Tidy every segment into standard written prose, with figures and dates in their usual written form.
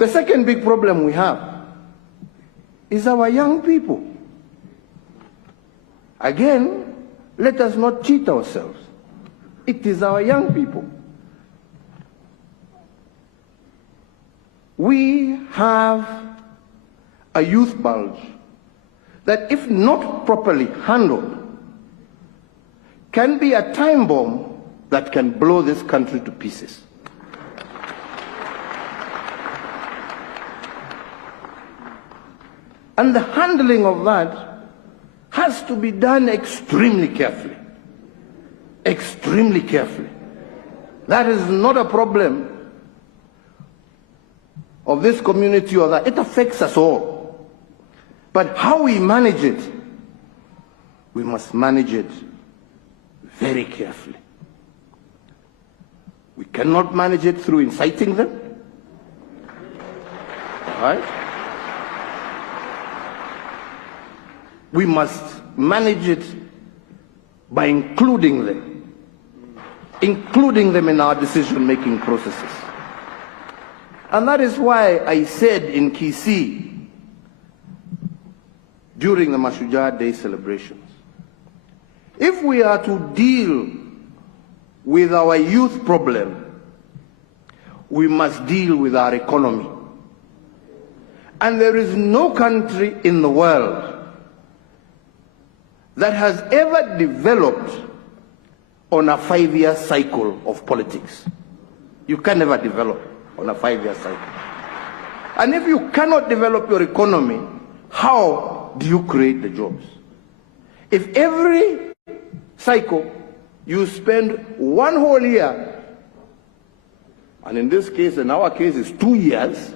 The second big problem we have is our young people. Again, let us not cheat ourselves. It is our young people. We have a youth bulge that, if not properly handled, can be a time bomb that can blow this country to pieces. And the handling of that has to be done extremely carefully. Extremely carefully. That is not a problem of this community or that. It affects us all. But how we manage it, we must manage it very carefully. We cannot manage it through inciting them. All right? We must manage it by including them in our decision-making processes. And that is why I said in Kisii during the Mashujaa Day celebrations, if we are to deal with our youth problem, we must deal with our economy. And there is no country in the world that has ever developed on a 5-year cycle of politics. You can never develop on a 5-year cycle. And if you cannot develop your economy, how do you create the jobs? If every cycle you spend one whole year, and in this case, in our case, it's 2 years,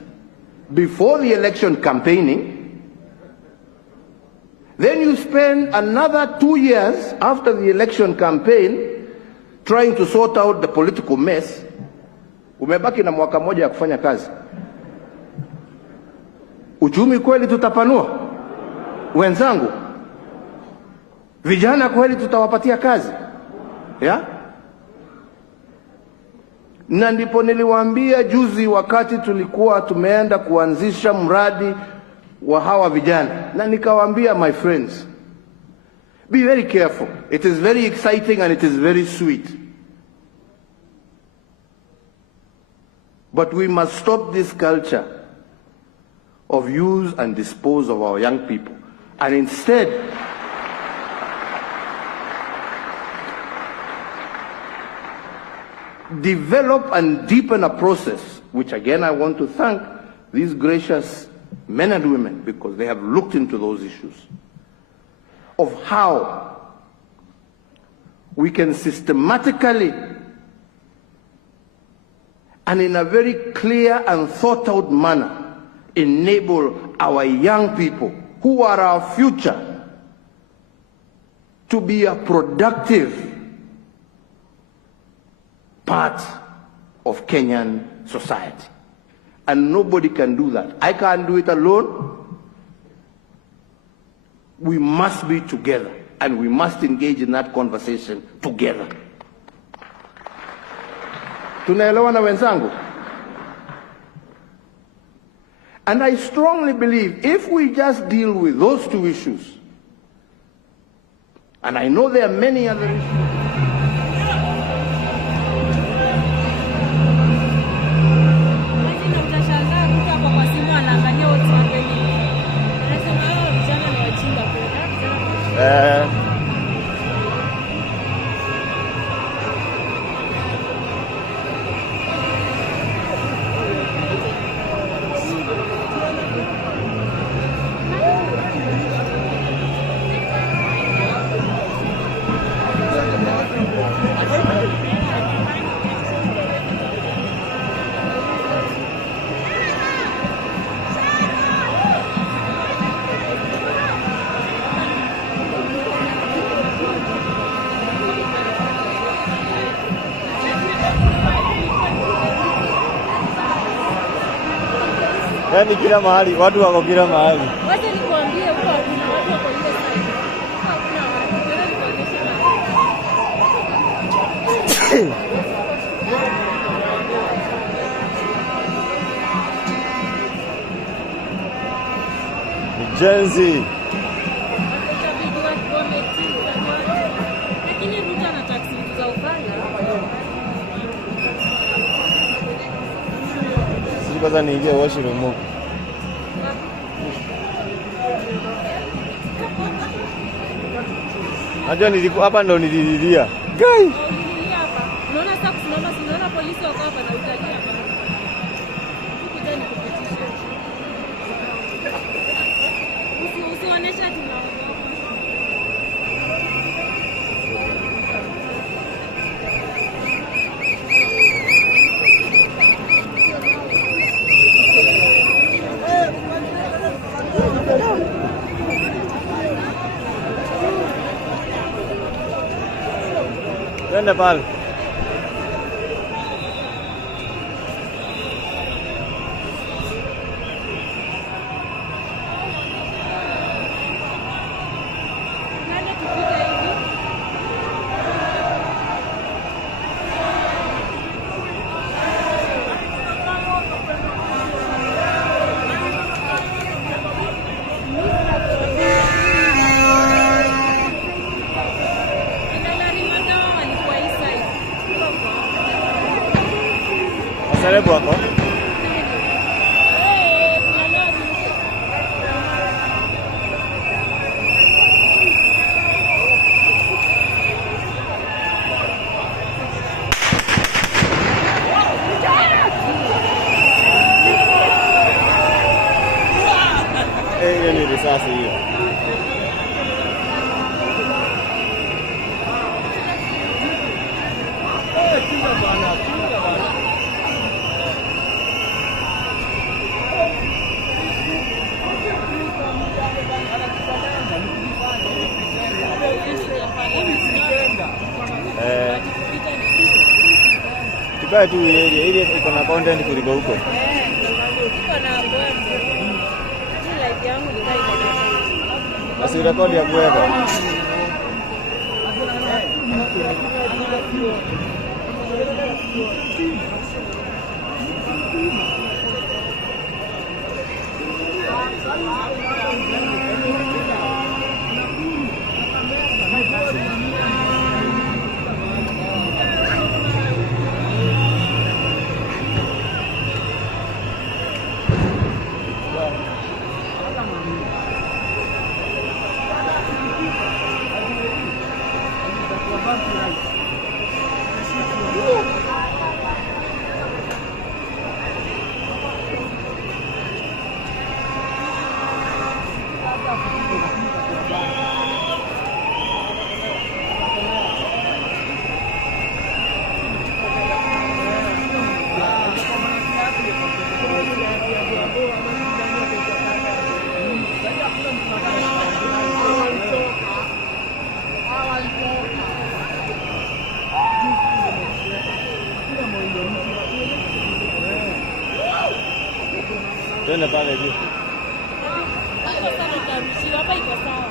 before the election campaigning, then you spend another 2 years after the election campaign trying to sort out the political mess, umebaki na mwaka moja ya kufanya kazi. Uchumi kweli tutapanua? Wenzangu, vijana kweli tutawapatia kazi? Ya? Na ndipo niliwaambia juzi wakati tulikuwa tumeenda kuanzisha mradi wa hawa vijana, na nikawaambia, my friends, be very careful. It is very exciting and it is very sweet. But we must stop this culture of use and dispose of our young people, and instead develop and deepen a process, which again I want to thank these gracious men and women, because they have looked into those issues, of how we can systematically and in a very clear and thought out manner enable our young people, who are our future, to be a productive part of Kenyan society. And nobody can do that. I can't do it alone. We must be together, and we must engage in that conversation together. Tunaelewana wenzangu? And I strongly believe if we just deal with those two issues, and I know there are many other issues. Yani kila mahali, watu wako kila mahali. Wacha nikwambie huko kuna watu wako ile side. Kuna watu. Jenzi. Itabidi watu wametii. Lakini Ruto ana taksi za ufala. Sisi kwanza niingie washroom huko. Najua nilikuwa hapa ndo nilililia. Guy. Ulilia hapa. Unaona sasa kusimama, unaona polisi wako hapa na utalia hapa. Kuja nikupitishe. Usionyeshe tunaogopa. Twende pale. Nani tupite hivi? Selebu wako? Hiyo ni risasi hiyo. Tukae tu ile iko na content kuliko huko. Iko na mbwembwe. Live yangu ndio iko. Basi rekodi ya kuweka. Twende pale juu. Hapa iko sawa.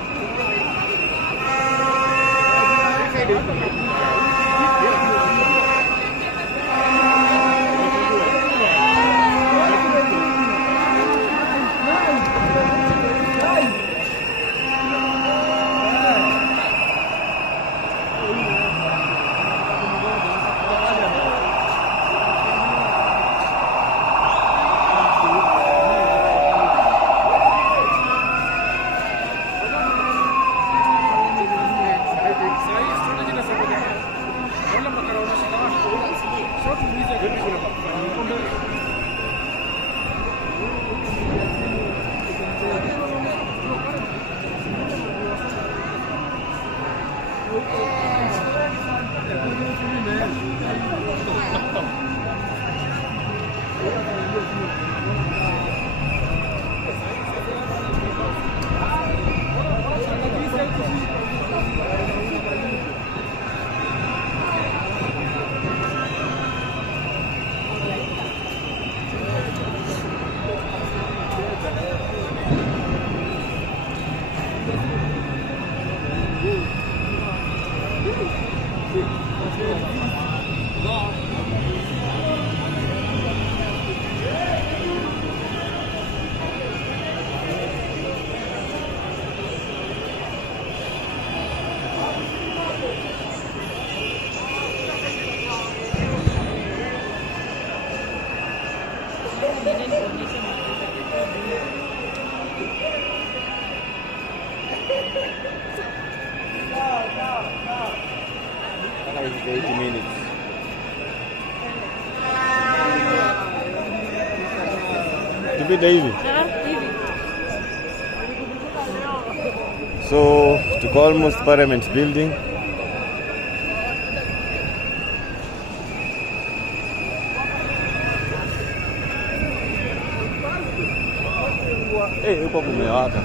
niende nikuonyeshe mahali. It's 80 minutes. Tupita hivi. Hivi. So, tuko almost Parliament building. Huko kumewaka.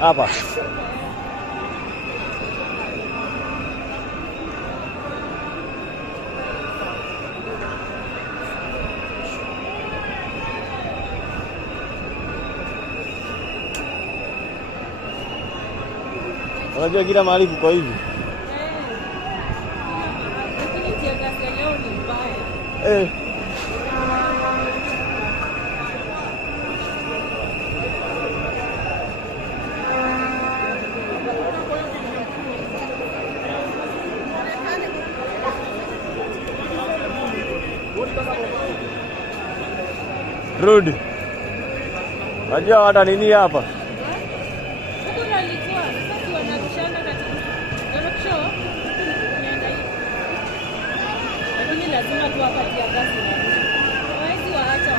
Hapa. Unajua kila mahali kuko hivi. Lakini tiagasi leo ni mbaya. Rudi. Unajua wata nini hapa? Huko ndo alikuwa sasa wanarushana katika show. Tunaenda hivi. Lakini lazima tuwapatie gasi. Hawezi waacha.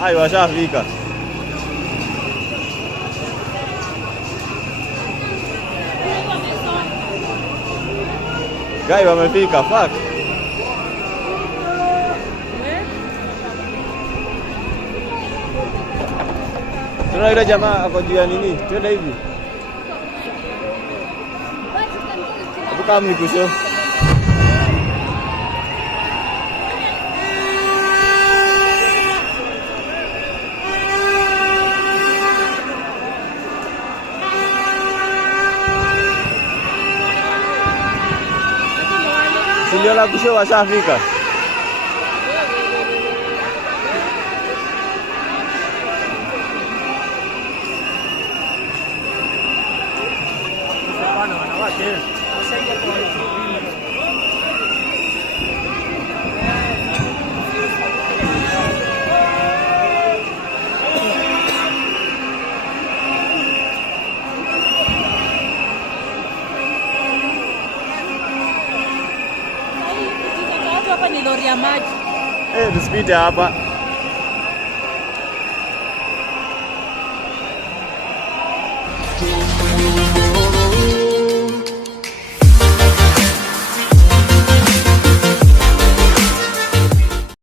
Hayo washafika. Gai wamefika, fuck. Tuna yule jamaa hapo juu ya nini? Twende hivi. Kama mnikusho. Ndio la kusho washafika. Hapa ni lori ya maji. Tusipite hapa. Thank you.